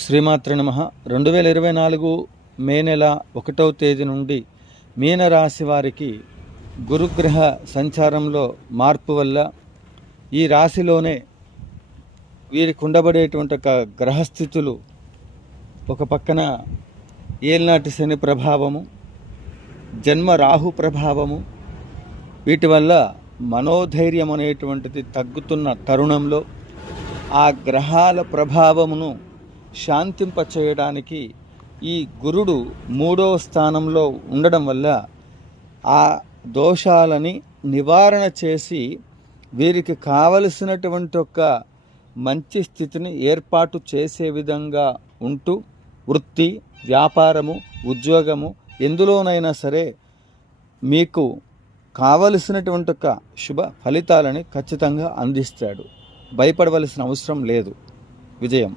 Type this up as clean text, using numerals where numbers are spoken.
శ్రీమాత్ర నమః. 2024 మే నెల 1వ తేదీ నుండి మీనరాశి వారికి గురుగ్రహ సంచారంలో మార్పు వల్ల ఈ రాశిలోనే వీరికి ఉండబడేటువంటి ఒక గ్రహస్థితులు, ఒక పక్కన ఏలినాటి శని ప్రభావము, జన్మ రాహు ప్రభావము, వీటి వల్ల మనోధైర్యం అనేటువంటిది తగ్గుతున్న తరుణంలో ఆ గ్రహాల ప్రభావమును శాంతింపచేయడానికి ఈ గురుడు 3వ స్థానంలో ఉండడం వల్ల ఆ దోషాలని నివారణ చేసి వీరికి కావలసినటువంటి ఒక మంచి స్థితిని ఏర్పాటు చేసే విధంగా ఉంటూ వృత్తి, వ్యాపారము, ఉద్యోగము ఎందులోనైనా సరే మీకు కావలసినటువంటి ఒక శుభ ఫలితాలని ఖచ్చితంగా అందిస్తాడు. భయపడవలసిన అవసరం లేదు. విజయం.